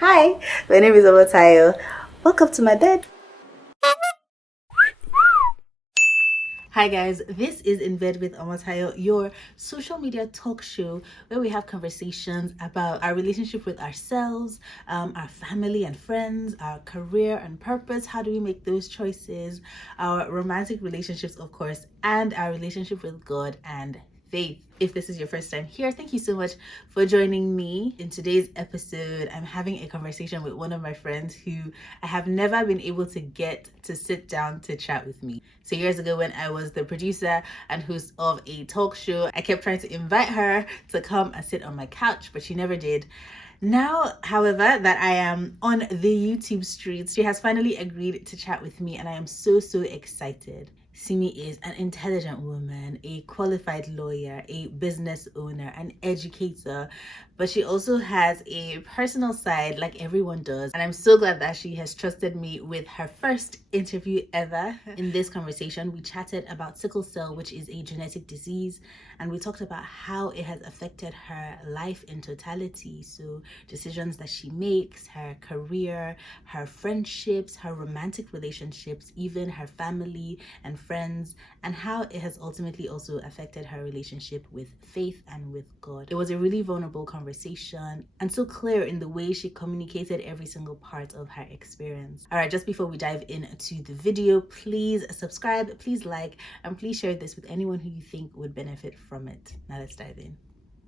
Hi, my name is Omotayo. Welcome to my bed. Hi guys, this is In Bed with Omotayo, your social media talk show where we have conversations about our relationship with ourselves, our family and friends, our career and purpose. How do we make those choices? Our romantic relationships, of course, and our relationship with God and faith. If this is your first time here, thank you so much for joining me. In today's episode, I'm having a conversation with one of my friends who I have never been able to get to sit down to chat with me. So years ago when I was the producer and host of a talk show, I kept trying to invite her to come and sit on my couch, but she never did. Now, however, that I am on the YouTube streets, she has finally agreed to chat with me, and I am so excited. Simi is an intelligent woman, a qualified lawyer, a business owner, an educator, but she also has a personal side like everyone does. And I'm so glad that she has trusted me with her first interview ever. In this conversation, we chatted about sickle cell, which is a genetic disease, and we talked about how it has affected her life in totality. So, decisions that she makes, her career, her friendships, her romantic relationships, even her family and friends, and how it has ultimately also affected her relationship with faith and with God. It was a really vulnerable conversation and so clear in the way she communicated every single part of her experience. All right, just before we dive into the video, please subscribe, please like, and please share this with anyone who you think would benefit from it. Now let's dive in.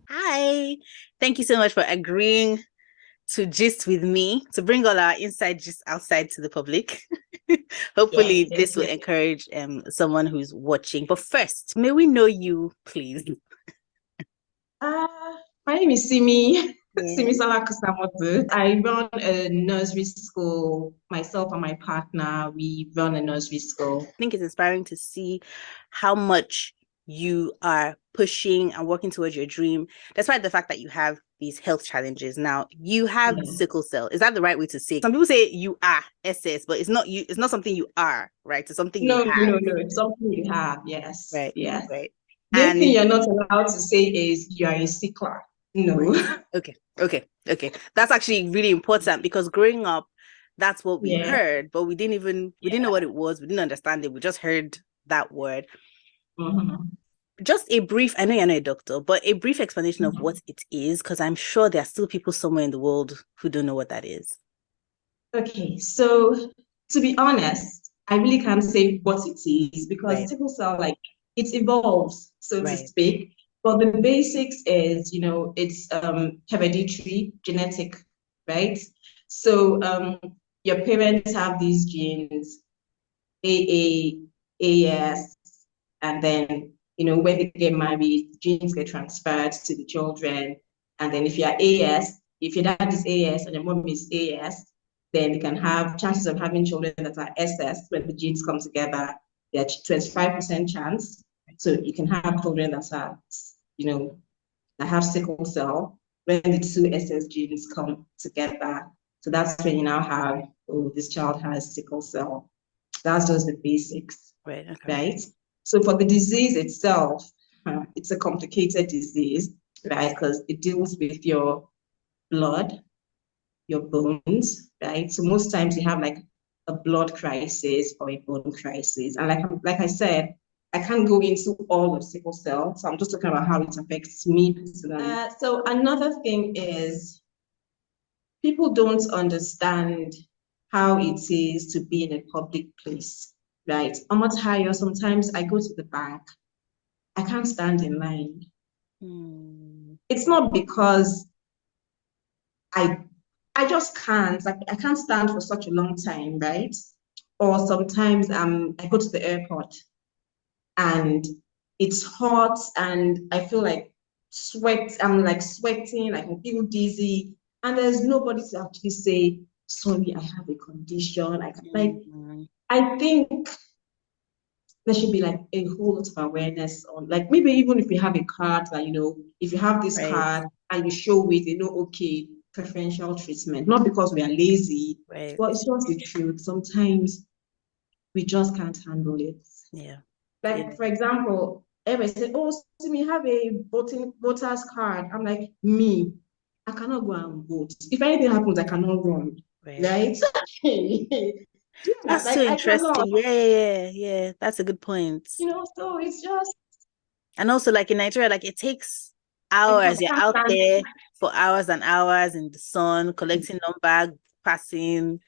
Hi, thank you so much for agreeing to gist with me, to bring all our inside gist outside to the public. Hopefully, this will encourage someone who's watching. But first, may we know you, please? My name is Simi, Simisola Kusamotu. I run a nursery school. Myself and my partner, we run a nursery school. I think it's inspiring to see how much you are pushing and working towards your dream, despite the fact that you have these health challenges. Now, you have sickle cell. Is that the right way to say it? Some people say you are SS, but it's not you. It's not something you are, right? It's something you have. No. It's something you have. Yes. Right. Yes. Right. The only thing you're not allowed to say is you are a sickler. No. Right. Okay. That's actually really important because growing up, that's what we heard, but we didn't know what it was. We didn't understand it. We just heard that word. Just a brief, I know you're not a doctor, but a brief explanation of what it is, because I'm sure there are still people somewhere in the world who don't know what that is. Okay, so to be honest, I really can't say what it is because sickle cell, like, it evolves, so to speak. But the basics is, it's hereditary, genetic, right? So your parents have these genes, AA, AS, and then, when they get married, genes get transferred to the children. And then if you're AS, if your dad is AS and your mom is AS, then they can have chances of having children that are SS when the genes come together. There's 25% chance. So you can have children that are, that have sickle cell when the two SS genes come together. So that's when you now have, oh, this child has sickle cell. That's just the basics, right? So for the disease itself, it's a complicated disease, right? Because it deals with your blood, your bones, right? So most times you have like a blood crisis or a bone crisis. And like I said, I can't go into all of sickle cell. So I'm just talking about how it affects me personally. So another thing is people don't understand how it is to be in a public place, right? Omotayo, sometimes I go to the bank, I can't stand in line. It's not because I just can't. Like, I can't stand for such a long time, right? Or sometimes I go to the airport and it's hot and I feel like I'm like sweating, I can feel dizzy, and there's nobody to actually say, sorry, I have a condition. I think there should be like a whole lot of awareness on, like, maybe even if you have a card that, if you have this card and you show it, okay, preferential treatment, not because we are lazy, but it's just the truth. Sometimes we just can't handle it. Like, for example, everybody said, oh, Simi, have a voter's card. I'm like, me, I cannot go and vote. If anything happens, I cannot run. Right? Yeah, That's so like I cannot. interesting. Yeah. That's a good point. So it's just And also, like in Nigeria, like it takes a hours. You're constant out stand. there for hours and hours in the sun, collecting number, passing.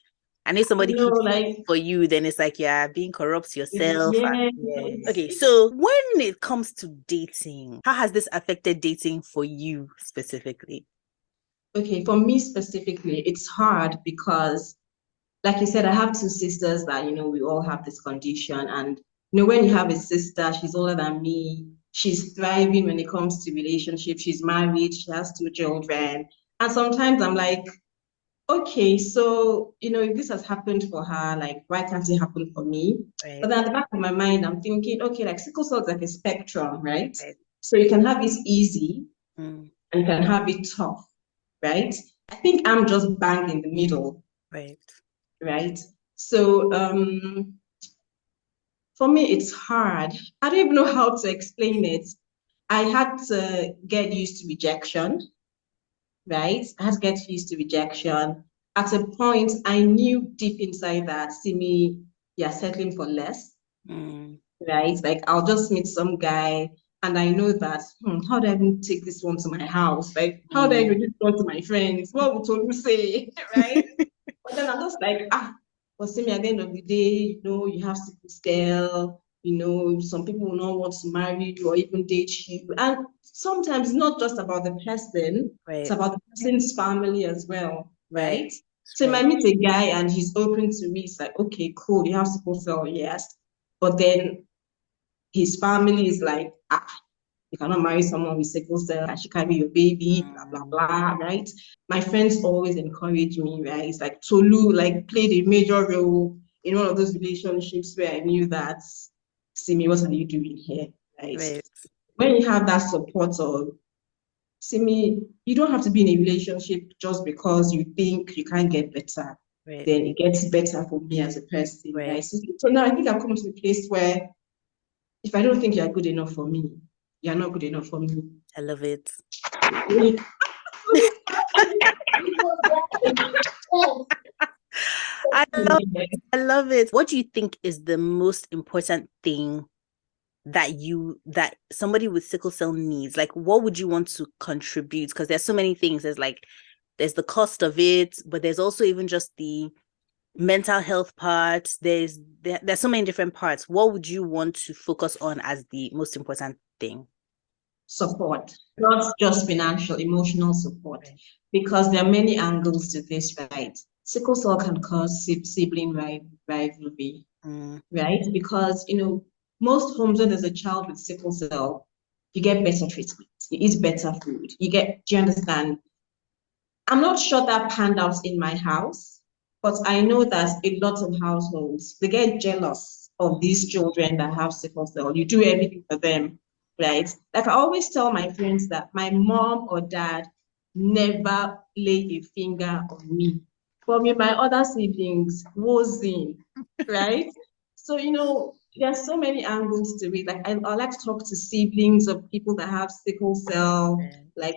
And if somebody keeps Like for you, then it's like you're being corrupt yourself. yeah, Yeah. Okay, so when it comes to dating, how has this affected dating for you specifically? okay, for me specifically, it's hard because like you said, I have two sisters that, we all have this condition. And, when you have a sister, she's older than me, she's thriving when it comes to relationships, she's married, she has two children. And sometimes I'm like, okay, so, if this has happened for her, like, why can't it happen for me? Right, But then at the back of my mind, I'm thinking, okay, like sickle cell is like a spectrum, right? right. So you can have it easy Mm, and you can have it tough, right? I think I'm just bang in the middle, right, right? So for me, it's hard. I don't even know how to explain it. I had to get used to rejection, right? I had to get used to rejection. At a point, I knew deep inside that, Simi, you're settling for less, mm, right? Like I'll just meet some guy and I know that, how do I even take this one to my house? Like, how do I mm. introduce one to my friends? What would Tolu say? Right? But then I'm just like, but see me at the end of the day, you have sickle cell, some people will not want to marry you or even date you. And sometimes it's not just about the person, it's Right, about the person's family as well, right, right? So if I right, meet a guy and he's open to me, it's like, okay, cool, you have sickle cell, yes. But then his family is like, you cannot marry someone with sickle cell and she carry your baby, blah, mm, blah, blah, right? My friends always encourage me, right? It's like Tolu like played a major role in one of those relationships where I knew that, Simi, what are you doing here? Right? right, When you have that support of Simi, you don't have to be in a relationship just because you think you can't get better. right, Then it gets better for me as a person, right. right? So now I think I've come to a place where if I don't think you're good enough for me, you're not good enough for me. I love it. I love I love it. What do you think is the most important thing that somebody with sickle cell needs? Like what would you want to contribute? Because there's so many things. There's the cost of it, but there's also even just the mental health part. There's so many different parts. What would you want to focus on as the most important thing? Support, not just financial, emotional support, Right. because there are many angles to this, right? Sickle cell can cause sibling rivalry, Mm, right? Because, most homes when there's a child with sickle cell, you get better treatment, you eat better food, do you understand? I'm not sure that panned out in my house, but I know that a lot of households they get jealous of these children that have sickle cell. You do everything for them, right? Like I always tell my friends that my mom or dad never lay a finger on me. For me, my other siblings was in, right? So there's so many angles to it. Like I like to talk to siblings of people that have sickle cell, right. like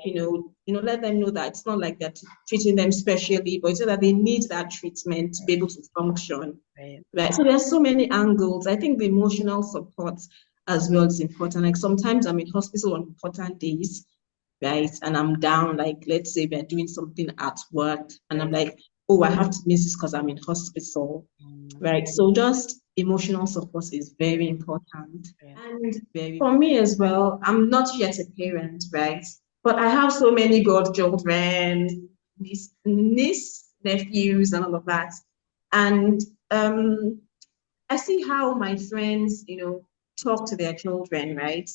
let them know that it's not like they're treating them specially, but it's so that they need that treatment to be able to function, Right. right? So there's so many angles. I think the emotional support as well is important. Like sometimes I'm in hospital on important days, right? And I'm down, like let's say we're doing something at work and I'm Right. like, oh, I have to miss this because I'm in hospital, Mm, right? So just emotional support is very important. right. And for me as well, I'm not yet a parent, right? But I have so many godchildren, niece, nephews, and all of that. And I see how my friends, talk to their children, right?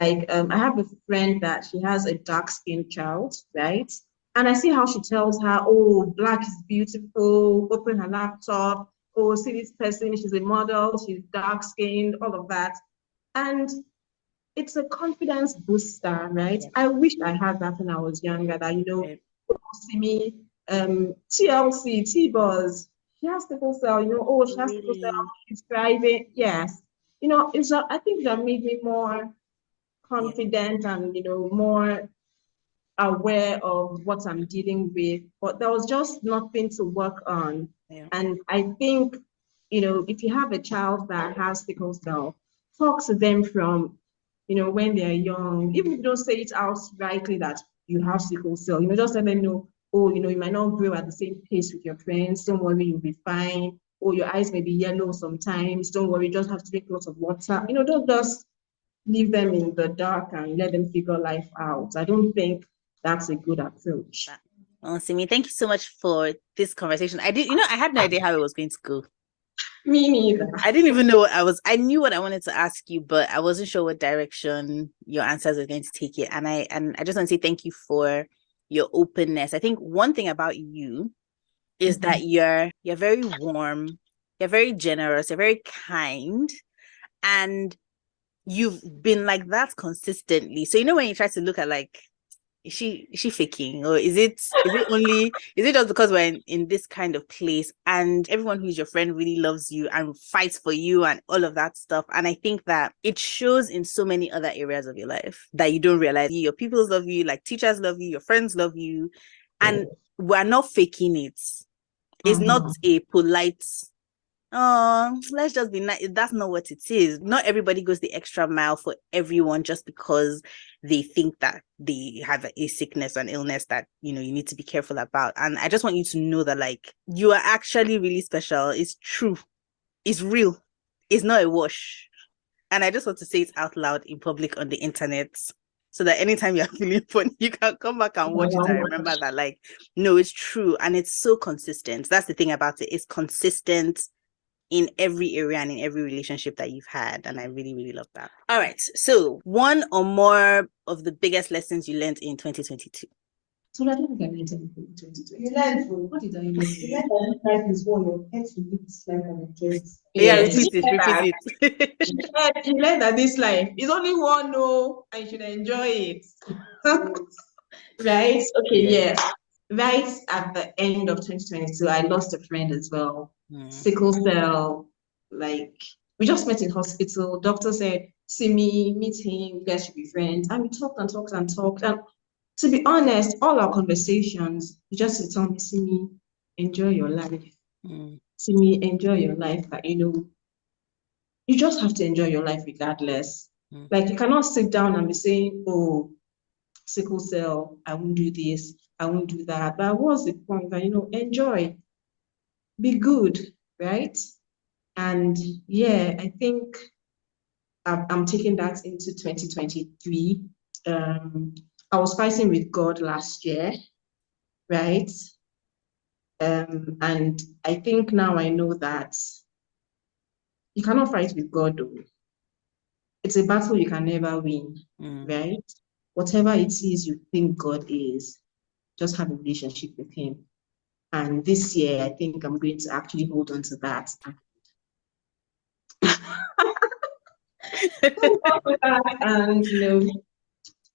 Like, I have a friend that she has a dark-skinned child, right? And I see how she tells her, oh, black is beautiful, open her laptop, oh, see this person, she's a model, she's dark-skinned, all of that. And it's a confidence booster, right? Yeah. I wish I had that when I was younger, that, Right. see me, TLC, T-Buzz, she has sickle cell, oh, she has sickle cell, Really? she's thriving. Yes. I think that made me more Yeah. confident and, more aware of what I'm dealing with, but there was just nothing to work on. Yeah. And I think, if you have a child that has sickle cell, talk to them from, when they're young. Even if you don't say it outrightly that you have sickle cell, just let them know, oh, you might not grow at the same pace with your friends. Don't worry, you'll be fine. Or your eyes may be yellow sometimes. Don't worry, you just have to drink lots of water. Don't just leave them in the dark and let them figure life out. I don't think that's a good approach. Oh, Simi, thank you so much for this conversation. I had no idea how it was going to go. Me neither. I didn't even know I knew what I wanted to ask you, but I wasn't sure what direction your answers were going to take it. And I just want to say thank you for your openness. I think one thing about you is that you're very warm, you're very generous, you're very kind, and you've been like that consistently. So when you try to look at like, is she faking, or is it just because we're in this kind of place and everyone who's your friend really loves you and fights for you and all of that stuff? And I think that it shows in so many other areas of your life that you don't realize. Your people love you, like teachers love you, your friends love you, and we're not faking it. It's not a polite, oh, let's just be nice. That's not what it is. Not everybody goes the extra mile for everyone just because they think that they have a sickness or an illness that you need to be careful about. And I just want you to know that like you are actually really special. It's true. It's real. It's not a wash. And I just want to say it out loud in public on the internet, so that anytime you're feeling funny, you can come back and watch it and remember that like, no, it's true. And it's so consistent. That's the thing about it. It's consistent in every area and in every relationship that you've had. And I really, really love that. All right. So one or more of the biggest lessons you learned in 2022. So I don't think I learned anything in 2022. You learned, what did I learn? You learned that life is one, your pet will be this life and enjoy it. Yeah, repeat it. You learned that this life is only one, no, and you should enjoy it. Right? Okay, yeah. Right at the end of 2022, I lost a friend as well. Sickle cell, like we just met in hospital. Doctor said, Simi, meet him, you guys should be friends. And we talked and talked and talked. And to be honest, all our conversations, he just told me, Simi, enjoy your life. Simi, enjoy your life. But you just have to enjoy your life regardless. Like you cannot sit down and be saying, oh, sickle cell, I won't do this, I won't do that. But what's the point? That enjoy, be good, right? And yeah, I think I'm taking that into 2023. I was fighting with God last year, right? And I think now I know that you cannot fight with God, though. It's a battle you can never win, right? Whatever it is you think God is, just have a relationship with him. And this year, I think I'm going to actually hold on to that. And,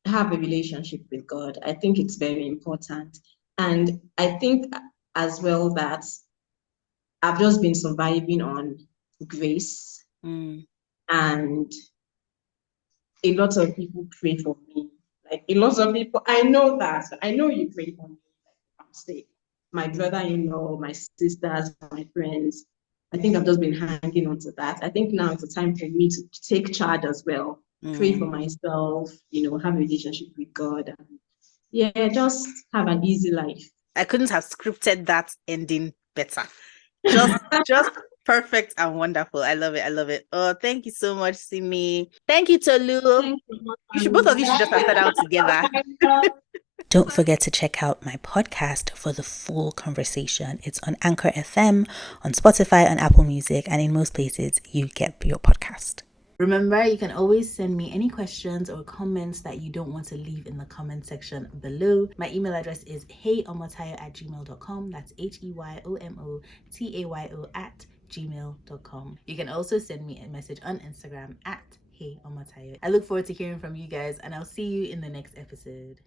have a relationship with God. I think it's very important. And I think as well that I've just been surviving on grace. And a lot of people pray for me. Like a lot of people, I know that. I know you pray for me. I'm sick. My brother-in-law, my sisters, my friends. I think I've just been hanging on to that. I think now it's a time for me to take charge as well. Pray for myself, have a relationship with God. And yeah, just have an easy life. I couldn't have scripted that ending better. Just perfect and wonderful. I love it. I love it. Oh, thank you so much, Simi. Thank you, Tolu. Both of you should just have sat out together. Don't forget to check out my podcast for the full conversation. It's on Anchor FM, on Spotify, on Apple Music, and in most places you get your podcast. Remember, you can always send me any questions or comments that you don't want to leave in the comment section below. My email address is heyomotayo@gmail.com. That's heyomotayo@gmail.com. You can also send me a message on Instagram @heyomotayo. I look forward to hearing from you guys, and I'll see you in the next episode.